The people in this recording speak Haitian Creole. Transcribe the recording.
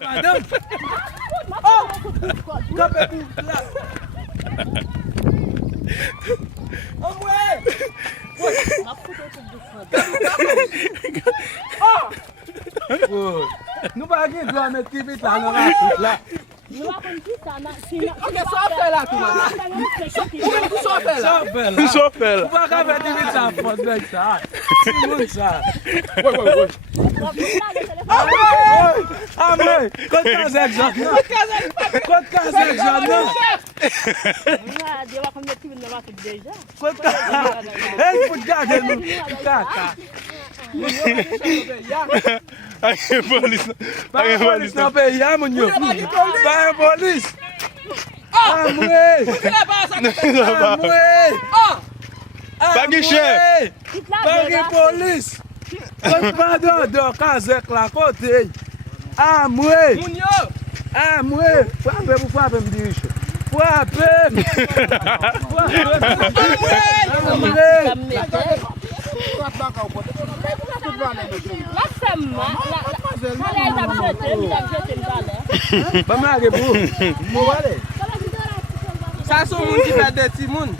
Madame. Oh! Kapè pou la. Oh, mwen! Oh! Nou pa gen dwa met kibit la, nou rakout la. Ok, so fè la tou la. So fè la. Nou pa ka met kibit sa fot bek sa. Si moun sa. Amwe! Kote kazek jok nan. Kote kazek jok nan. Kote kazek. Hey, fout gade nou. Kaka. Ake polis. Pa yon polis nan pe ya moun yo. Pa yon polis. Amwe! Amwe! Bagi chef. Bagi polis. Kote padon do kazek la kote. Amwe! Amwe! Fwape pou fwape mdiriche. Fwape! Amwe! Sa son moun ki fè de ti moun.